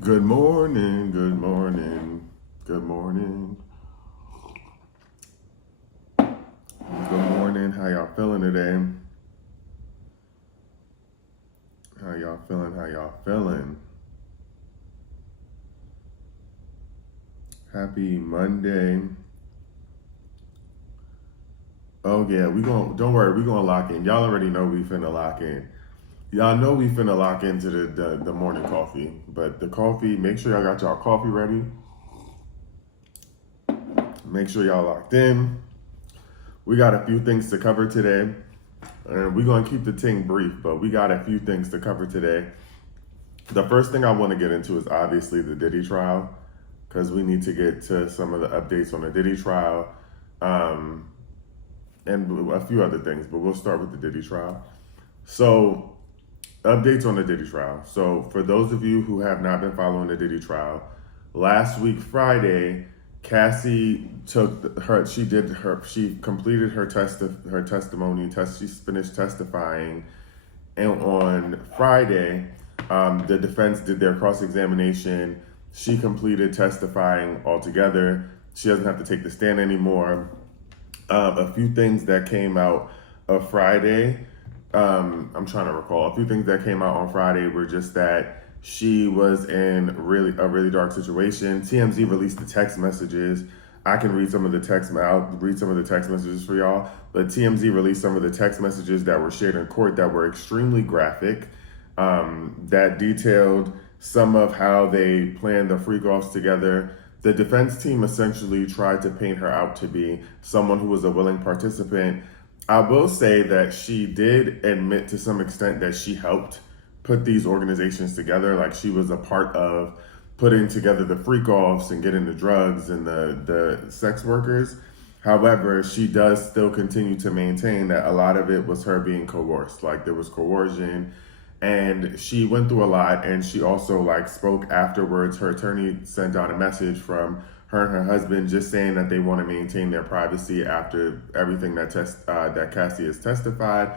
Good morning, good morning, good morning, good morning. How y'all feeling today? How y'all feeling? How y'all feeling? Happy Monday. Oh yeah, don't worry, we gonna lock in. Y'all already know we finna lock in. Y'all know we finna lock into the morning coffee. But the coffee, make sure y'all got y'all coffee ready. Make sure y'all locked in. We got a few things to cover today. And we're gonna keep the ting brief, but we got a few things to cover today. The first thing I want to get into is obviously the Diddy trial, because we need to get to some of the updates on the Diddy trial um, and a few other things, but we'll start with the Diddy trial. So, updates on the Diddy trial. So, for those of you who have not been following the Diddy trial, last week, Friday, Cassie she completed her testimony, she finished testifying, and on Friday, the defense did their cross-examination. She completed testifying altogether. She doesn't have to take the stand anymore. A few things that came out of Friday. I'm trying to recall. A few things that came out on Friday were just that she was in a really dark situation. TMZ released the text messages. I can read some of the text. I'll read some of the text messages for y'all. But TMZ released some of the text messages that were shared in court that were extremely graphic, that detailed some of how they planned the freak-offs together. The defense team essentially tried to paint her out to be someone who was a willing participant. I will say that she did admit to some extent that she helped put these organizations together. Like, she was a part of putting together the freak-offs and getting the drugs and the sex workers. However, she does still continue to maintain that a lot of it was her being coerced. Like, there was coercion, and she went through a lot. And she also spoke afterwards. Her attorney sent out a message from her and her husband just saying that they want to maintain their privacy after everything that Cassie has testified.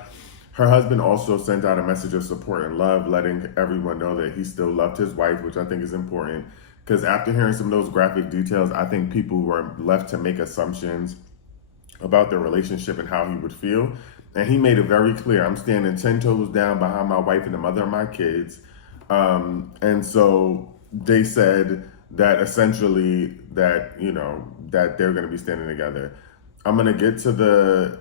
Her husband also sent out a message of support and love, letting everyone know that he still loved his wife, which I think is important. Because after hearing some of those graphic details, I think people were left to make assumptions about their relationship and how he would feel. And he made it very clear, I'm standing 10 toes down behind my wife and the mother of my kids. And so they said that essentially that, that they're going to be standing together. I'm going to get to the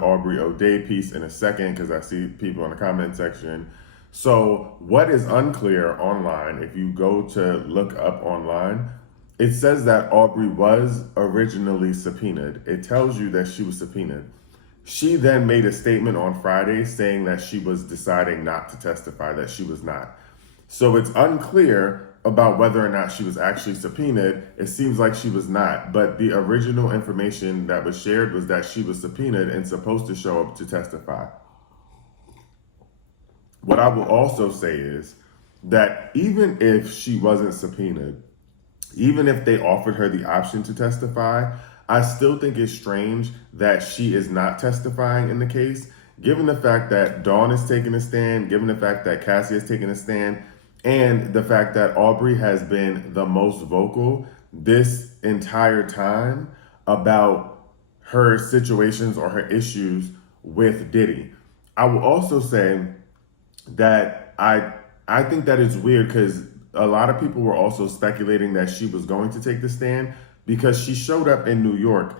Aubrey O'Day piece in a second, because I see people in the comment section. So what is unclear online, if you go to look up online, it says that Aubrey was originally subpoenaed. It tells you that she was subpoenaed. She then made a statement on Friday saying that she was deciding not to testify, that she was not. So it's unclear about whether or not she was actually subpoenaed. It seems like she was not, but the original information that was shared was that she was subpoenaed and supposed to show up to testify. What I will also say is that even if she wasn't subpoenaed, even if they offered her the option to testify, I still think it's strange that she is not testifying in the case, given the fact that Dawn is taking a stand, given the fact that Cassie is taking a stand, and the fact that Aubrey has been the most vocal this entire time about her situations or her issues with Diddy. I will also say that I think that it's weird, because a lot of people were also speculating that she was going to take the stand, because she showed up in New York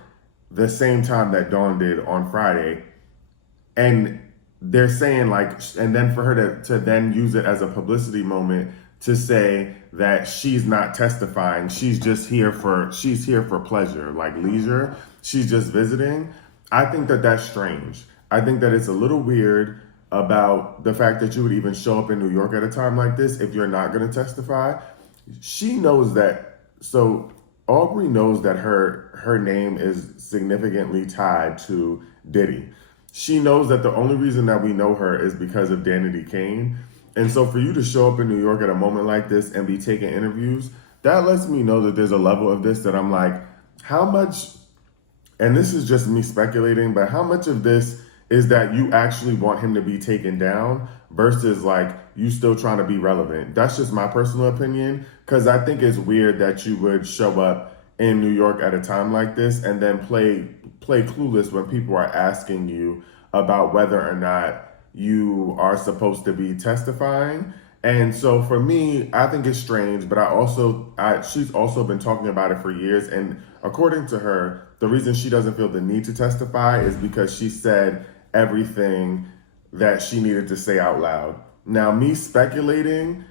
the same time that Dawn did on Friday. And they're saying and then for her to then use it as a publicity moment to say that she's not testifying, she's here for pleasure, like leisure, she's just visiting. I think that that's strange. I think that it's a little weird about the fact that you would even show up in New York at a time like this if you're not going to testify. She knows that. So Aubrey knows that her name is significantly tied to Diddy. She knows that the only reason that we know her is because of Danity Kane. And so for you to show up in New York at a moment like this and be taking interviews, that lets me know that there's a level of this that I'm like, how much, and this is just me speculating, but how much of this is that you actually want him to be taken down versus you still trying to be relevant. That's just my personal opinion, because I think it's weird that you would show up in New York at a time like this and then play clueless when people are asking you about whether or not you are supposed to be testifying. And so for me, I think it's strange, but she's also been talking about it for years. And according to her, the reason she doesn't feel the need to testify is because she said everything that she needed to say out loud. Now, me speculating,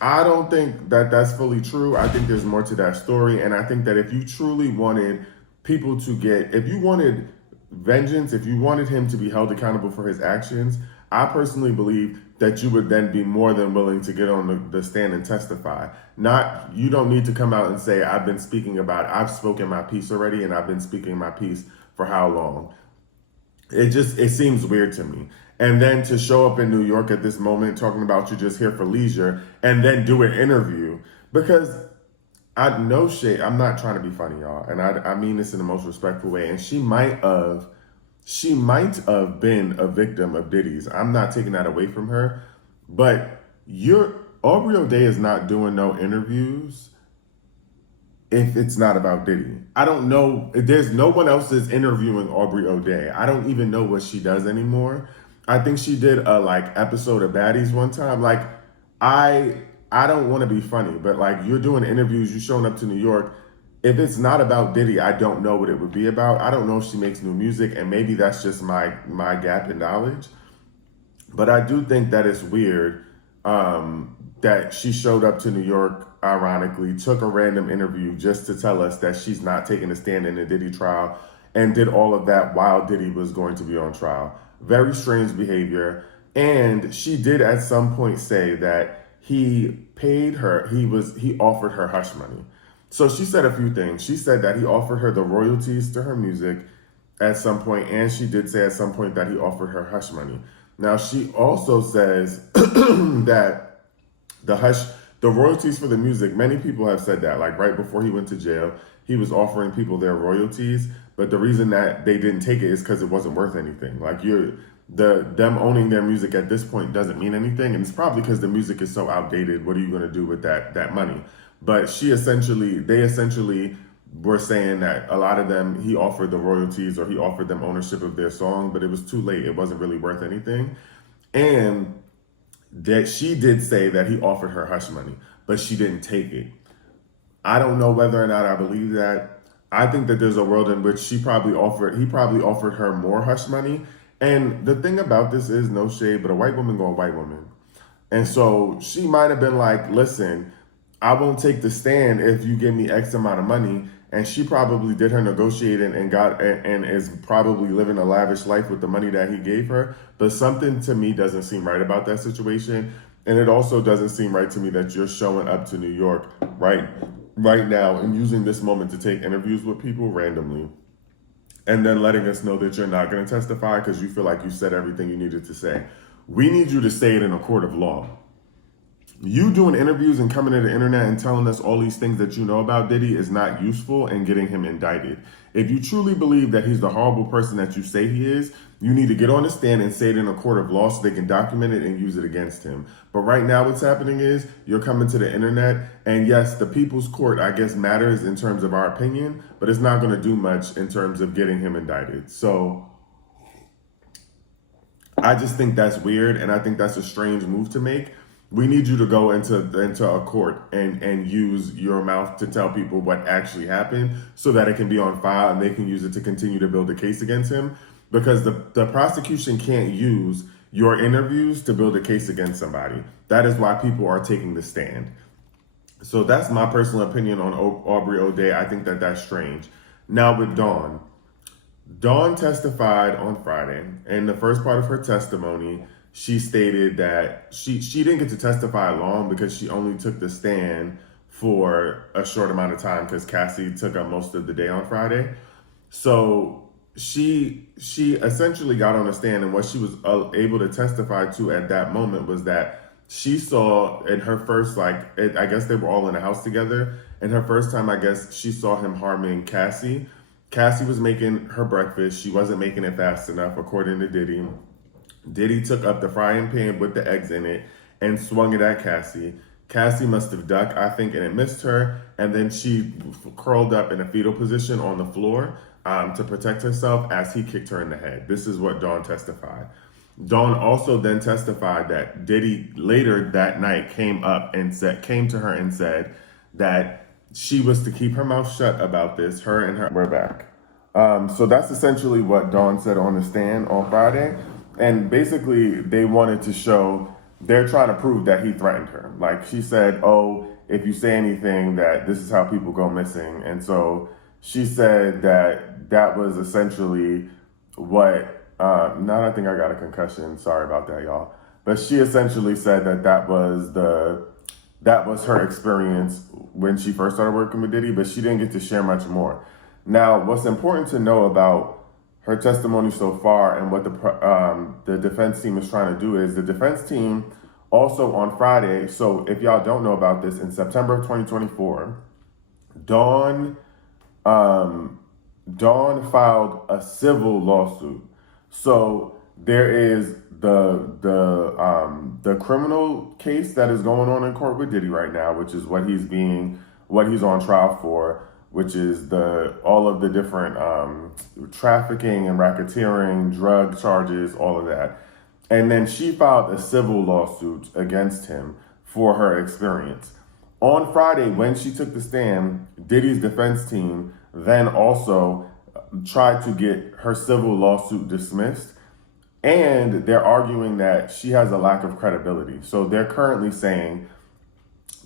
I don't think that that's fully true. I think there's more to that story. And I think that if you truly wanted people to if you wanted vengeance, if you wanted him to be held accountable for his actions, I personally believe that you would then be more than willing to get on the stand and testify. You don't need to come out and say, I've spoken my piece already, and I've been speaking my piece for how long? It seems weird to me. And then to show up in New York at this moment talking about you're just here for leisure and then do an interview, because I'm not trying to be funny, y'all. And I mean this in the most respectful way. And she might have been a victim of Diddy's. I'm not taking that away from her, but Aubrey O'Day is not doing no interviews if it's not about Diddy. I don't know. There's no one else is interviewing Aubrey O'Day. I don't even know what she does anymore. I think she did a episode of Baddies one time. I don't want to be funny, but you're doing interviews, you're showing up to New York. If it's not about Diddy, I don't know what it would be about. I don't know if she makes new music, and maybe that's just my gap in knowledge. But I do think that it's weird that she showed up to New York, ironically, took a random interview just to tell us that she's not taking a stand in the Diddy trial, and did all of that while Diddy was going to be on trial. Very strange behavior. And she did at some point say that he paid her, he offered her hush money. So she said a few things. She said that he offered her the royalties to her music at some point, and she did say at some point that he offered her hush money. Now, she also says that the royalties for the music, many people have said that, right before he went to jail, he was offering people their royalties, but the reason that they didn't take it is because it wasn't worth anything. Them owning their music at this point doesn't mean anything, and it's probably because the music is so outdated. What are you going to do with that money? But they essentially were saying that a lot of them, he offered the royalties or he offered them ownership of their song, but it was too late. It wasn't really worth anything. And that she did say that he offered her hush money, but she didn't take it. I don't know whether or not I believe that. I think that there's a world in which he probably offered her more hush money. And the thing about this is, no shade, but a white woman go a white woman. And so she might have been like, listen, I won't take the stand if you give me X amount of money. And she probably did her negotiating and is probably living a lavish life with the money that he gave her. But something to me doesn't seem right about that situation. And it also doesn't seem right to me that you're showing up to New York right now and using this moment to take interviews with people randomly, and then letting us know that you're not going to testify because you feel like you said everything you needed to say. We need you to say it in a court of law. You doing interviews and coming to the internet and telling us all these things that you know about Diddy is not useful in getting him indicted. If you truly believe that he's the horrible person that you say he is, you need to get on the stand and say it in a court of law so they can document it and use it against him. But right now what's happening is you're coming to the internet, and yes, the people's court, I guess, matters in terms of our opinion, but it's not going to do much in terms of getting him indicted. So I just think that's weird, and I think that's a strange move to make. We need you to go into a court and use your mouth to tell people what actually happened so that it can be on file and they can use it to continue to build a case against him, because the prosecution can't use your interviews to build a case against somebody. That is why people are taking the stand. So that's my personal opinion on Aubrey O'Day. I think that that's strange. Now with Dawn testified on Friday. In the first part of her testimony, she stated that she didn't get to testify long because she only took the stand for a short amount of time because Cassie took up most of the day on Friday. So she essentially got on the stand, and what she was able to testify to at that moment was that she saw in her first, I guess they were all in a house together. In her first time, I guess she saw him harming Cassie. Cassie was making her breakfast. She wasn't making it fast enough, according to Diddy. Diddy took up the frying pan with the eggs in it and swung it at Cassie. Cassie must have ducked, I think, and it missed her. And then she curled up in a fetal position on the floor to protect herself as he kicked her in the head. This is what Dawn testified. Dawn also then testified that Diddy later that night came to her and said that she was to keep her mouth shut about this. We're back. So that's essentially what Dawn said on the stand on Friday. And basically, they wanted to show, they're trying to prove that he threatened her. Like, she said, oh, if you say anything, that this is how people go missing. And so she said that was essentially what, now I think I got a concussion. Sorry about that, y'all. But she essentially said that was her experience when she first started working with Diddy, but she didn't get to share much more. Now, what's important to know about her testimony so far and what the defense team is trying to do is the defense team also on Friday, so if y'all don't know about this, in September of 2024, Dawn filed a civil lawsuit. So there is the criminal case that is going on in court with Diddy right now, which is what he's on trial for, which is all of the different trafficking and racketeering, drug charges, all of that. And then she filed a civil lawsuit against him for her experience. On Friday, when she took the stand, Diddy's defense team then also tried to get her civil lawsuit dismissed. And they're arguing that she has a lack of credibility. So they're currently saying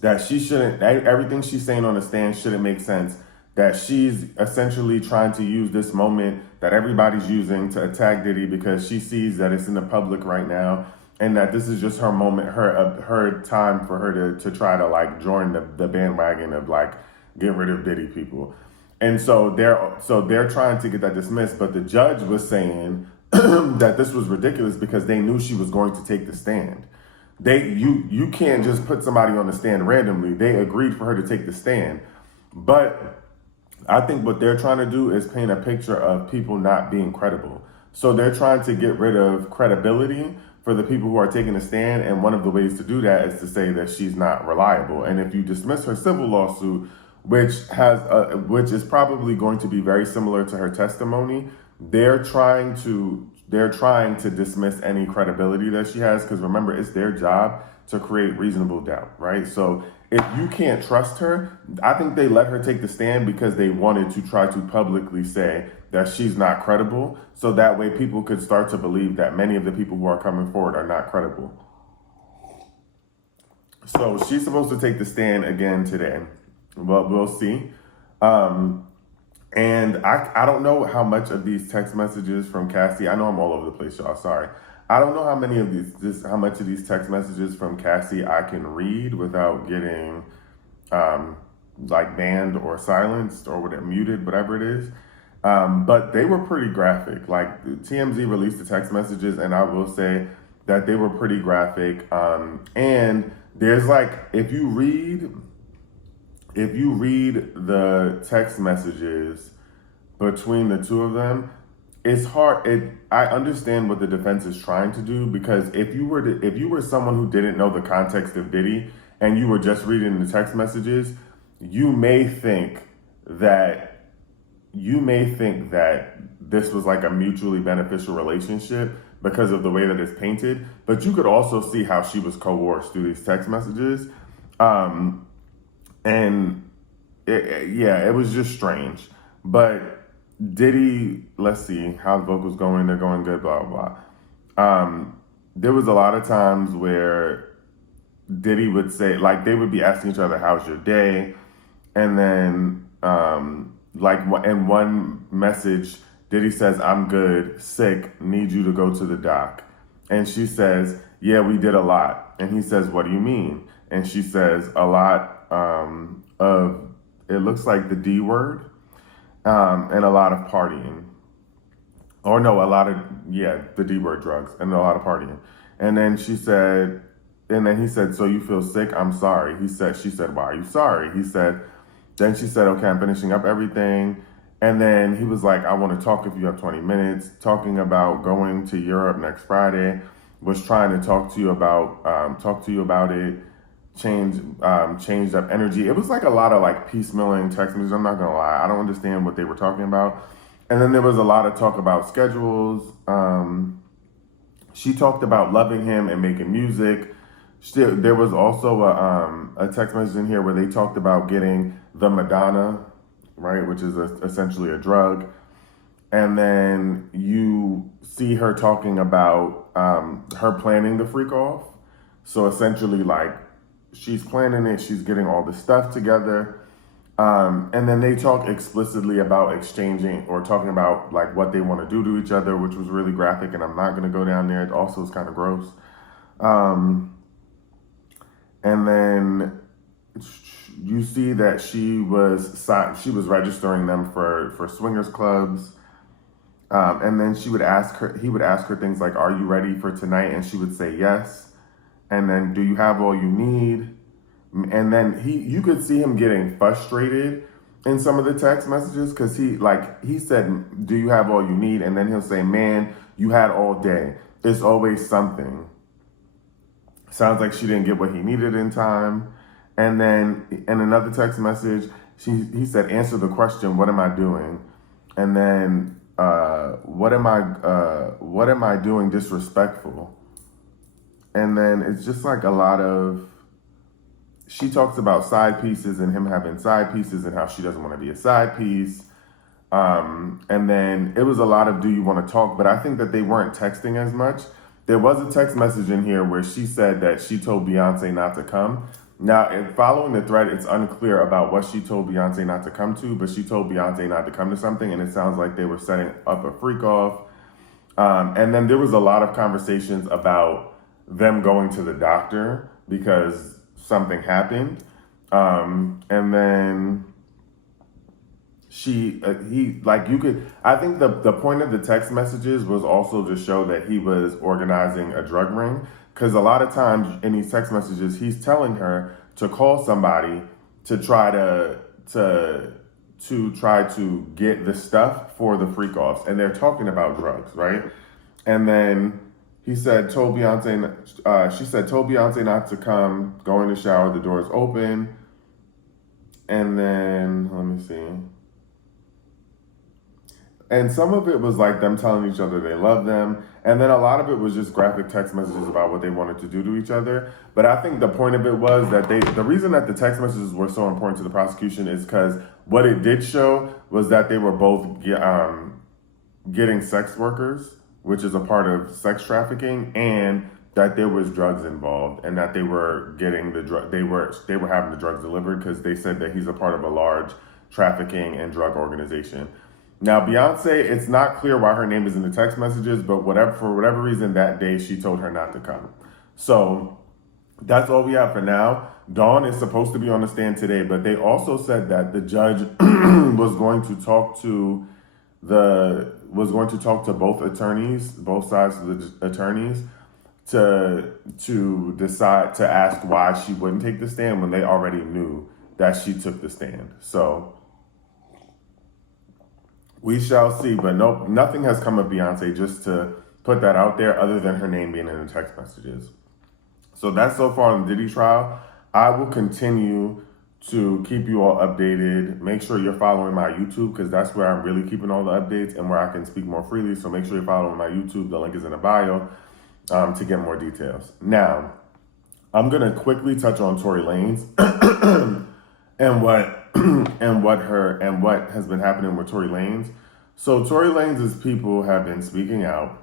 that everything she's saying on the stand shouldn't make sense, that she's essentially trying to use this moment that everybody's using to attack Diddy because she sees that it's in the public right now, and that this is just her moment, her time for her to try to like join the bandwagon of like get rid of Diddy people. And so they're trying to get that dismissed, but the judge was saying that this was ridiculous because they knew she was going to take the stand. You can't just put somebody on the stand randomly. They agreed for her to take the stand. But I think what they're trying to do is paint a picture of people not being credible. So they're trying to get rid of credibility for the people who are taking a stand. And one of the ways to do that is to say that she's not reliable. And if you dismiss her civil lawsuit, which is probably going to be very similar to her testimony, they're trying to dismiss any credibility that she has, because remember, it's their job to create reasonable doubt, right? So if you can't trust her, I think they let her take the stand because they wanted to try to publicly say that she's not credible, so that way people could start to believe that many of the people who are coming forward are not credible. So she's supposed to take the stand again today. Well, we'll see. And I don't know how much of these text messages from Cassie, I know I'm all over the place, y'all, sorry. I don't know how much of these text messages from Cassie I can read without getting like banned or silenced or muted, whatever it is. But they were pretty graphic. Like TMZ released the text messages, and I will say that they were pretty graphic. And there's like, if you read the text messages between the two of them, it's hard. I understand what the defense is trying to do, because if you were someone who didn't know the context of Diddy and you were just reading the text messages, you may think that this was like a mutually beneficial relationship because of the way that it's painted. But you could also see how she was coerced through these text messages. And it was just strange. But Diddy, let's see how the vocals going. They're going good, blah, blah, blah. There was a lot of times where Diddy would say, like, they would be asking each other, how's your day? And then, like, in one message, Diddy says, I'm good, sick, need you to go to the doc. And she says, yeah, we did a lot. And he says, what do you mean? And she says, a lot of, it looks like the D word, and a lot of partying. Or no, the D word, drugs, and a lot of partying. And then he said, so you feel sick? I'm sorry. She said, why are you sorry? Then she said, okay, I'm finishing up everything. And then he was like, I want to talk if you have 20 minutes, talking about going to Europe next Friday. was trying to talk to you about it, changed up energy. It was like a lot of like piecemealing text messages. I'm not gonna lie, I don't understand what they were talking about. And then there was a lot of talk about schedules. She talked about loving him and making music. There was also a text message in here where they talked about getting the Madonna, right, which is essentially a drug. And then you see her talking about her planning the freak off. So essentially, like, she's planning it, she's getting all the stuff together. And then they talk explicitly about exchanging or talking about like what they want to do to each other, which was really graphic, and I'm not going to go down there. It also is kind of gross. And then you see that she was registering them for swingers clubs. And then he would ask her things like, "Are you ready for tonight?" And she would say yes. And then, "Do you have all you need?" And then you could see him getting frustrated in some of the text messages because he said, "Do you have all you need?" And then he'll say, "Man, you had all day. It's always something." Sounds like she didn't get what he needed in time. And then in another text message, he said, "Answer the question, what am I doing?" And then, what am I doing disrespectful? And then it's just like a lot of, she talks about side pieces and him having side pieces and how she doesn't want to be a side piece. And then it was a lot of, "Do you want to talk?" But I think that they weren't texting as much. There was a text message in here where she said that she told Beyonce not to come. Now, following the thread, it's unclear about what she told Beyonce not to come to, but she told Beyonce not to come to something, and it sounds like they were setting up a freak off. And then there was a lot of conversations about them going to the doctor because something happened. And then I think the point of the text messages was also to show that he was organizing a drug ring. Because a lot of times in these text messages, he's telling her to call somebody to try to get the stuff for the freak offs. And they're talking about drugs, right? And then she said, told Beyonce not to come, go in the shower, the door's open. And then, let me see. And some of it was like them telling each other they love them. And then a lot of it was just graphic text messages about what they wanted to do to each other. But I think the point of it was that the reason that the text messages were so important to the prosecution is because what it did show was that they were both getting sex workers, which is a part of sex trafficking, and that there was drugs involved, and that they were getting they were having the drugs delivered because they said that he's a part of a large trafficking and drug organization. Now, Beyonce, it's not clear why her name is in the text messages, but for whatever reason, that day she told her not to come. So that's all we have for now. Dawn is supposed to be on the stand today, but they also said that the judge was going to talk to both attorneys, both sides of the attorneys, to decide to ask why she wouldn't take the stand when they already knew that she took the stand. So we shall see, but nothing has come of Beyonce, just to put that out there, other than her name being in the text messages. So that's so far on the Diddy trial. I will continue to keep you all updated. Make sure you're following my YouTube, because that's where I'm really keeping all the updates and where I can speak more freely. So make sure you're following my YouTube. The link is in the bio to get more details. Now, I'm going to quickly touch on Tory Lanez and what has been happening with Tory Lanez. So Tory Lanez's people have been speaking out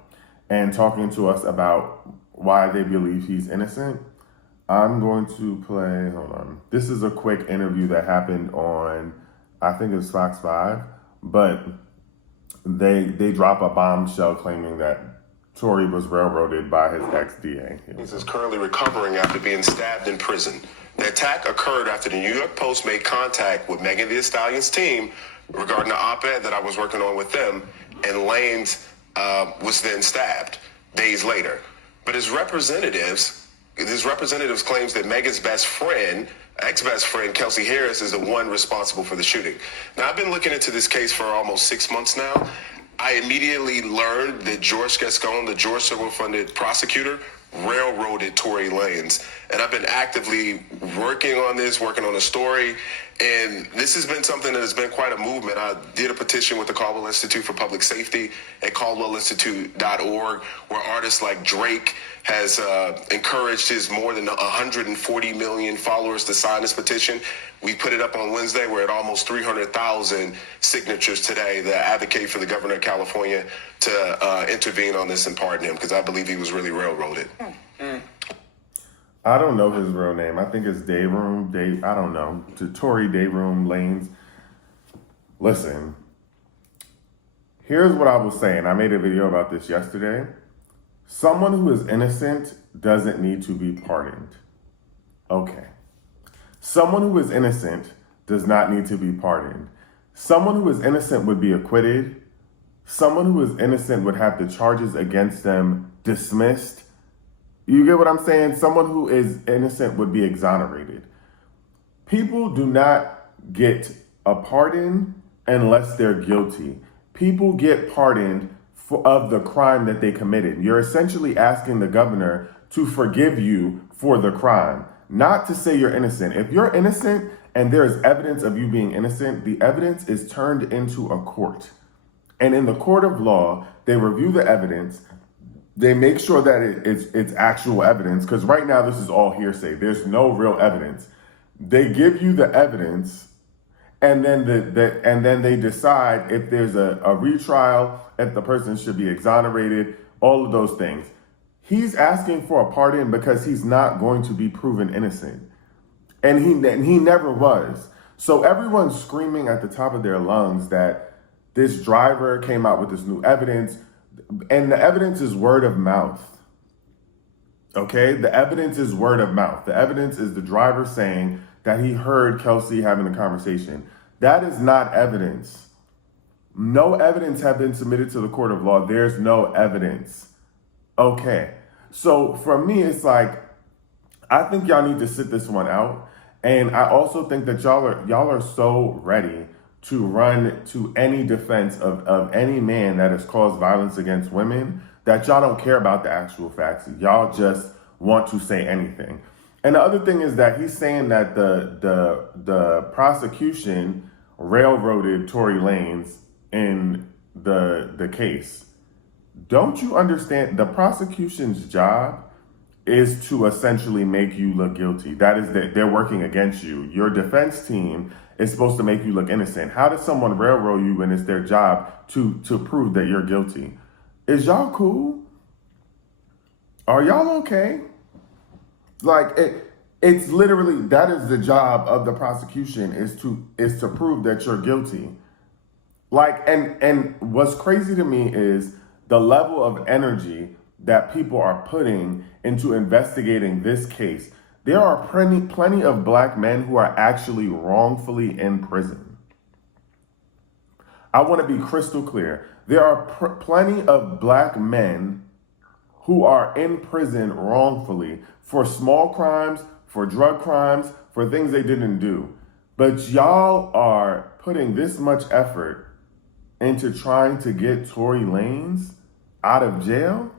and talking to us about why they believe he's innocent. I'm going to play, hold on. This is a quick interview that happened on, I think it was Fox 5, but they drop a bombshell claiming that Tory was railroaded by his ex-DA. He is currently recovering after being stabbed in prison. The attack occurred after the New York Post made contact with Megan Thee Stallion's team regarding the op-ed that I was working on with them, and Lanez was then stabbed days later. But his representatives claims that Megan's ex-best friend, Kelsey Harris, is the one responsible for the shooting. Now, I've been looking into this case for almost 6 months now. I immediately learned that George Gascon, the George Soros-funded prosecutor, railroaded Tory Lanez. And I've been actively working on this, working on a story. And this has been something that has been quite a movement. I did a petition with the Caldwell Institute for Public Safety at caldwellinstitute.org, where artists like Drake has encouraged his more than 140 million followers to sign this petition. We put it up on Wednesday. We're at almost 300,000 signatures today that advocate for the governor of California to intervene on this and pardon him, because I believe he was really railroaded. I don't know his real name. I think it's Dayroom. I don't know. To Tory Dayroom Lanez. Listen, here's what I was saying. I made a video about this yesterday. Someone who is innocent doesn't need to be pardoned. Okay. Someone who is innocent does not need to be pardoned. Someone who is innocent would be acquitted. Someone who is innocent would have the charges against them dismissed. You get what I'm saying? Someone who is innocent would be exonerated. People do not get a pardon unless they're guilty. People get pardoned of the crime that they committed. You're essentially asking the governor to forgive you for the crime, not to say you're innocent. If you're innocent and there is evidence of you being innocent, the evidence is turned into a court. And in the court of law, they review the evidence. They make sure that it's actual evidence, because right now this is all hearsay. There's no real evidence. They give you the evidence, and then then they decide if there's a retrial, if the person should be exonerated, all of those things. He's asking for a pardon because he's not going to be proven innocent, and he never was. So everyone's screaming at the top of their lungs that this driver came out with this new evidence. And the evidence is word of mouth. Okay? The evidence is word of mouth. The evidence is the driver saying that he heard Kelsey having a conversation. That is not evidence. No evidence have been submitted to the court of law. There's no evidence. Okay. So for me, it's like, I think y'all need to sit this one out. And I also think that y'all are so ready to run to any defense of any man that has caused violence against women that y'all don't care about the actual facts. Y'all just want to say anything. And the other thing is that he's saying that the prosecution railroaded Tory Lanez in the case. Don't you understand? The prosecution's job is to essentially make you look guilty. That is that they're working against you. Your defense team is supposed to make you look innocent. How does someone railroad you when it's their job to prove that you're guilty? Is y'all cool? Are y'all okay? Like it's literally, that is the job of the prosecution, is to prove that you're guilty. Like, and what's crazy to me is the level of energy that people are putting into investigating this case. There are plenty of black men who are actually wrongfully in prison. I want to be crystal clear. There are plenty of black men who are in prison wrongfully for small crimes, for drug crimes, for things they didn't do. But y'all are putting this much effort into trying to get Tory Lanez out of jail?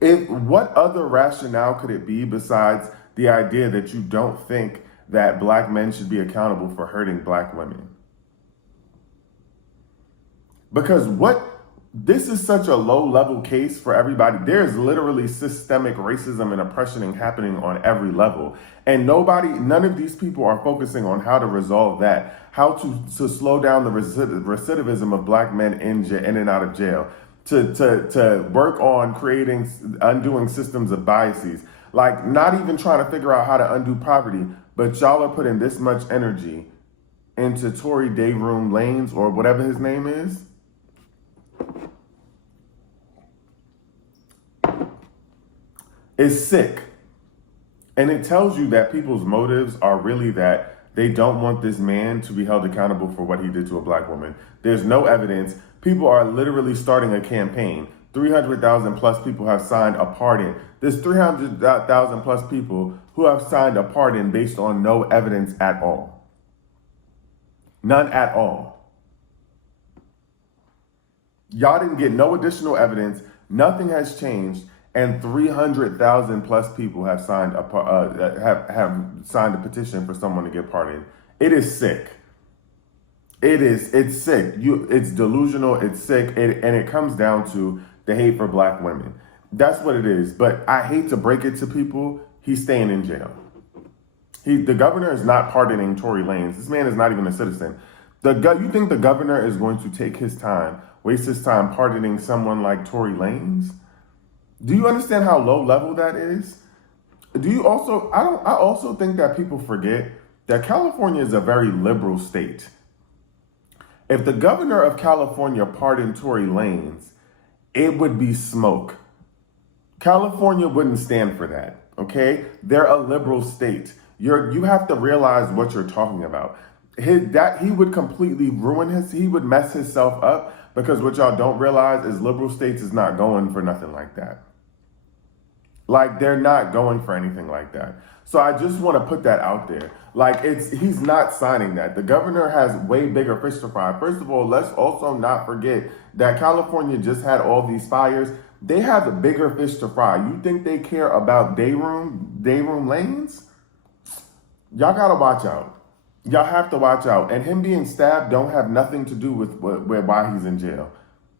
What other rationale could it be besides the idea that you don't think that black men should be accountable for hurting black women? Because this is such a low-level case for everybody. There's literally systemic racism and oppression happening on every level. And none of these people are focusing on how to resolve that, how to slow down the recidivism of black men in and out of jail, to work on undoing systems of biases, like not even trying to figure out how to undo poverty, but y'all are putting this much energy into Tory Dayroom Lanez, or whatever his name is. It's sick. And it tells you that people's motives are really that they don't want this man to be held accountable for what he did to a black woman. There's no evidence. People are literally starting a campaign. 300,000 plus people have signed a pardon. There's 300,000 plus people who have signed a pardon based on no evidence at all. None at all. Y'all didn't get no additional evidence. Nothing has changed, and 300,000 plus people have signed have signed a petition for someone to get pardoned. It is sick. It's sick. It's delusional. It's sick, and it comes down to the hate for black women. That's what it is. But I hate to break it to people. He's staying in jail. The governor is not pardoning Tory Lanez. This man is not even a citizen. You think the governor is going to take his time, waste his time pardoning someone like Tory Lanez? Do you understand how low level that is? Do you also? I also think that people forget that California is a very liberal state. If the governor of California pardoned Tory Lanez, it would be smoke. California wouldn't stand for that. Okay, they're a liberal state. You have to realize what you're talking about. He would completely he would mess himself up, because what y'all don't realize is liberal states is not going for nothing like that. Like, they're not going for anything like that. So I just want to put that out there. Like, he's not signing that. The governor has way bigger fish to fry. First of all, let's also not forget that California just had all these fires. They have a bigger fish to fry. You think they care about day room lanes? Y'all gotta watch out. Y'all have to watch out. And him being stabbed don't have nothing to do with why he's in jail.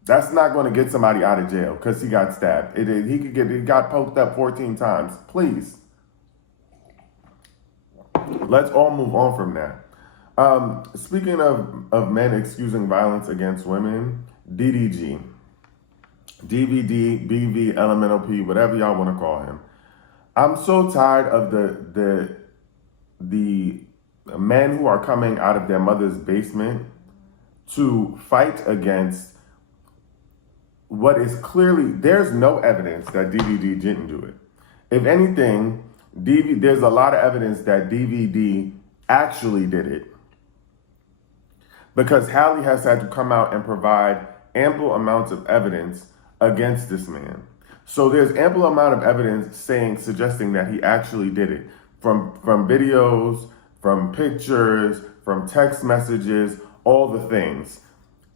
That's not going to get somebody out of jail because he got stabbed. He got poked up 14 times. Please. Let's all move on from that. Speaking of men excusing violence against women, DDG, DVD, BV, LMNOP, whatever y'all want to call him. I'm so tired of the men who are coming out of their mother's basement to fight against what is clearly, there's no evidence that DVD didn't do it. If anything, there's a lot of evidence that DVD actually did it, because Hallie has had to come out and provide ample amounts of evidence against this man. So there's ample amount of evidence suggesting that he actually did it, from videos, from pictures, from text messages, all the things.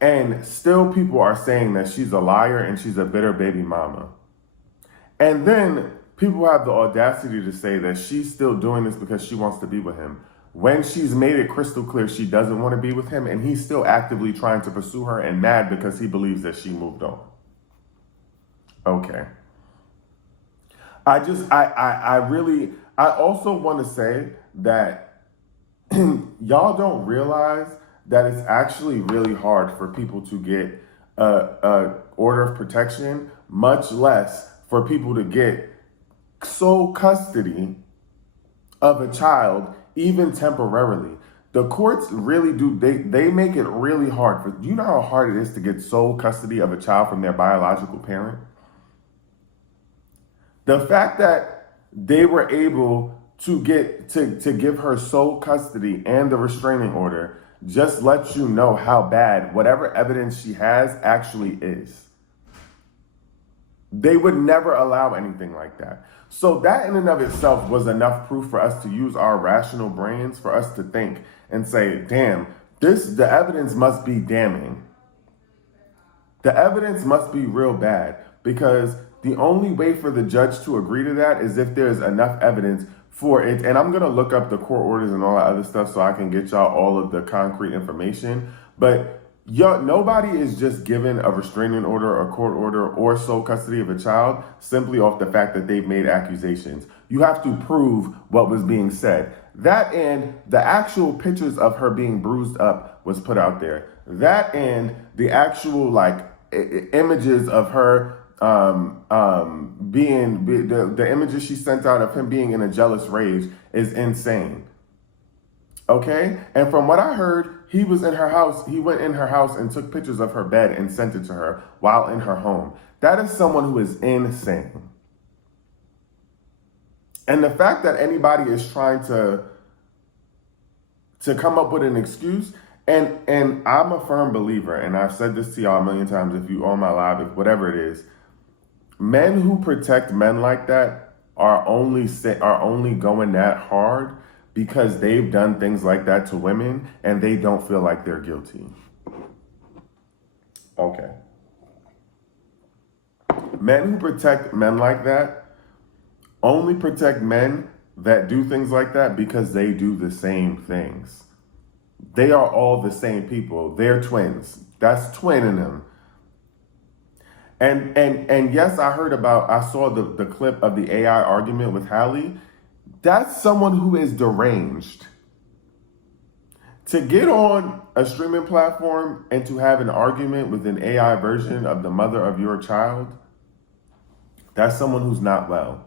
And still people are saying that she's a liar and she's a bitter baby mama. And then people have the audacity to say that she's still doing this because she wants to be with him, when she's made it crystal clear she doesn't want to be with him, and he's still actively trying to pursue her and mad because he believes that she moved on. Okay. I also want to say that y'all don't realize that it's actually really hard for people to get a order of protection, much less for people to get sole custody of a child, even temporarily. The courts really do, they make it really hard. Do you know how hard it is to get sole custody of a child from their biological parent? The fact that they were able to give her sole custody and the restraining order just lets you know how bad whatever evidence she has actually is. They would never allow anything like that. So that in and of itself was enough proof for us to use our rational brains, for us to think and say, damn, the evidence must be damning. The evidence must be real bad, because the only way for the judge to agree to that is if there's enough evidence for it. And I'm going to look up the court orders and all that other stuff so I can get y'all all of the concrete information. But nobody is just given a restraining order, a court order, or sole custody of a child simply off the fact that they've made accusations. You have to prove what was being said. That and the actual pictures of her being bruised up was put out there. That and the actual images of her the images she sent out of him being in a jealous rage is insane. Okay? And from what I heard, he was in her house. He went in her house and took pictures of her bed and sent it to her while in her home. That is someone who is insane. And the fact that anybody is trying to come up with an excuse, and I'm a firm believer, and I've said this to y'all a million times, if you on my live, if whatever it is, men who protect men like that are only going that hard because they've done things like that to women and they don't feel like they're guilty. Okay. Men who protect men like that only protect men that do things like that because they do the same things. They are all the same people. They're twins. That's twin in them. And yes, I saw the clip of the AI argument with Hallie. That's someone who is deranged. To get on a streaming platform and to have an argument with an AI version of the mother of your child, that's someone who's not well.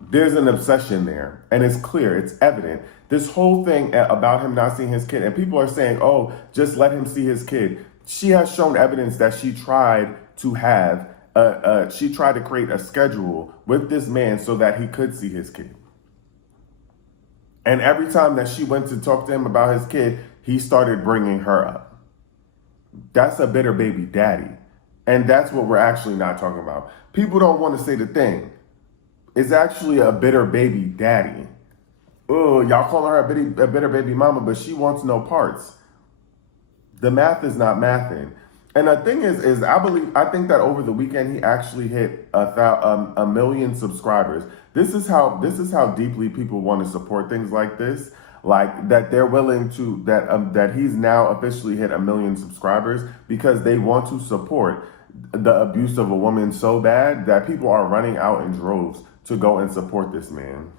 There's an obsession there, and it's clear, it's evident. This whole thing about him not seeing his kid, and people are saying, oh, just let him see his kid. She has shown evidence that she tried to she tried to create a schedule with this man so that he could see his kid. And every time that she went to talk to him about his kid, he started bringing her up. That's a bitter baby daddy. And that's what we're actually not talking about. People don't want to say the thing. It's actually a bitter baby daddy. Oh, y'all calling her a bitter baby mama, but she wants no parts. The math is not mathing. And the thing is I think that over the weekend he actually hit a million subscribers. This is how deeply people want to support things like this. Like that they're willing to that he's now officially hit 1 million subscribers because they want to support the abuse of a woman so bad that people are running out in droves to go and support this man.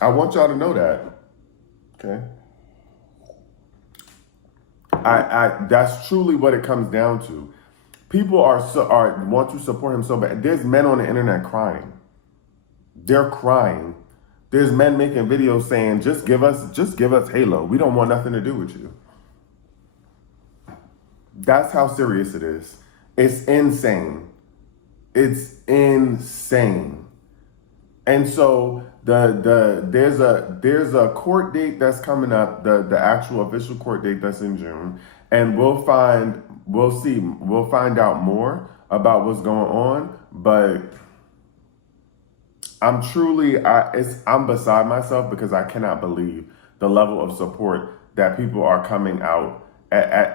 I want y'all to know that. Okay. I that's truly what it comes down to. People want to support him so bad. There's men on the internet crying. They're crying. There's men making videos saying, just give us Halo. We don't want nothing to do with you. That's how serious it is. It's insane. It's insane. And so there's a court date that's coming up, the actual official court date that's in June, and we'll find out more about what's going on. But I'm beside myself because I cannot believe the level of support that people are coming out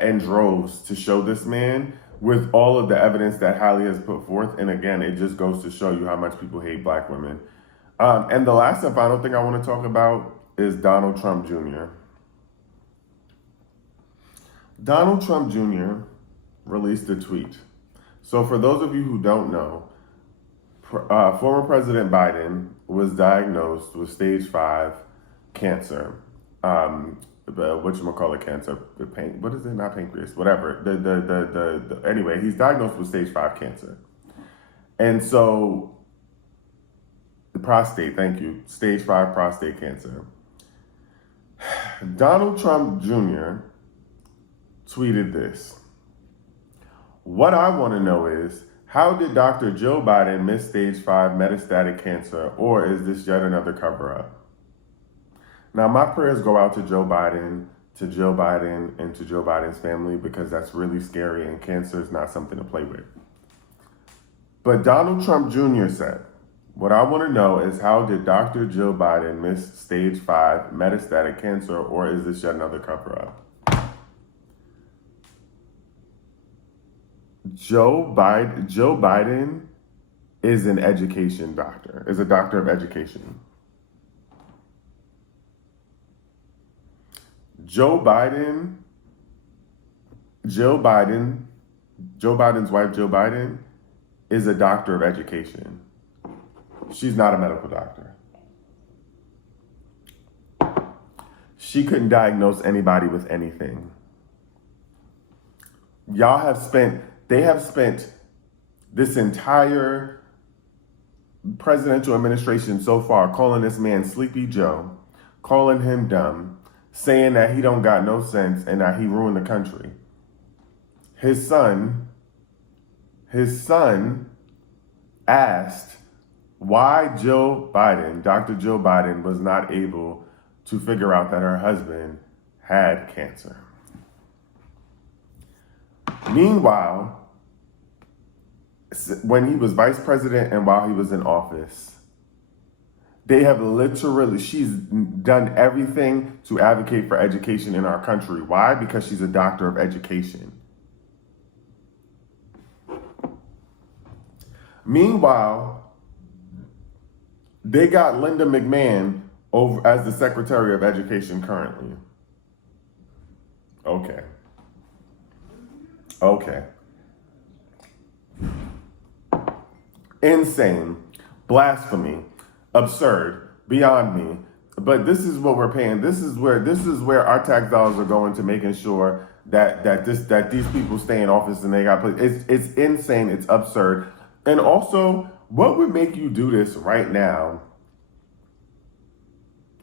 in droves to show this man with all of the evidence that Hallie has put forth. And again, it just goes to show you how much people hate black women. And the last and final thing I want to talk about is Donald Trump Jr. Donald Trump Jr. released a tweet. So for those of you who don't know, former President Biden was diagnosed with stage 5 cancer. Whatchamacallit cancer? What is it? Not pancreas. Whatever. Anyway, he's diagnosed with stage 5 cancer. And so prostate, thank you. Stage 5 prostate cancer. Donald Trump Jr. tweeted this. What I want to know is, how did Dr. Joe Biden miss stage 5 metastatic cancer, or is this yet another cover-up? Now, my prayers go out to Joe Biden, and to Joe Biden's family, because that's really scary, and cancer is not something to play with. But Donald Trump Jr. said, what I want to know is, how did Dr. Joe Biden miss stage 5 metastatic cancer, or is this yet another cover-up? Joe Biden is an education doctor, is a doctor of education. Joe Biden's wife, Joe Biden, is a doctor of education. She's not a medical doctor. She couldn't diagnose anybody with anything. They have spent this entire presidential administration so far calling this man Sleepy Joe, calling him dumb, saying that he don't got no sense and that he ruined the country. His son asked why Dr. Joe Biden was not able to figure out that her husband had cancer. Meanwhile, when he was vice president and while he was in office, she's done everything to advocate for education in our country. Why? Because she's a doctor of education. Meanwhile, they got Linda McMahon over as the Secretary of Education currently. Okay. Insane, blasphemy, absurd, beyond me. But this is what we're paying. This is where our tax dollars are going to making sure that these people stay in office and they got put. It's insane. It's absurd. And also, what would make you do this right now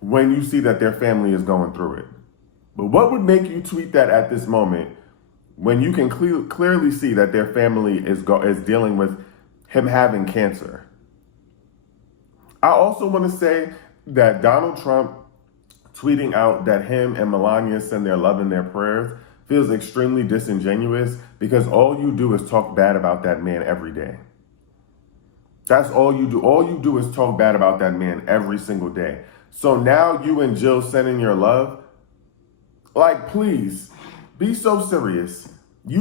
when you see that their family is going through it? But what would make you tweet that at this moment when you can clearly see that their family is dealing with him having cancer? I also want to say that Donald Trump tweeting out that him and Melania send their love and their prayers feels extremely disingenuous, because all you do is talk bad about that man every day. That's all you do. All you do is talk bad about that man every single day. So now you and Jill sending your love, like, please, be so serious.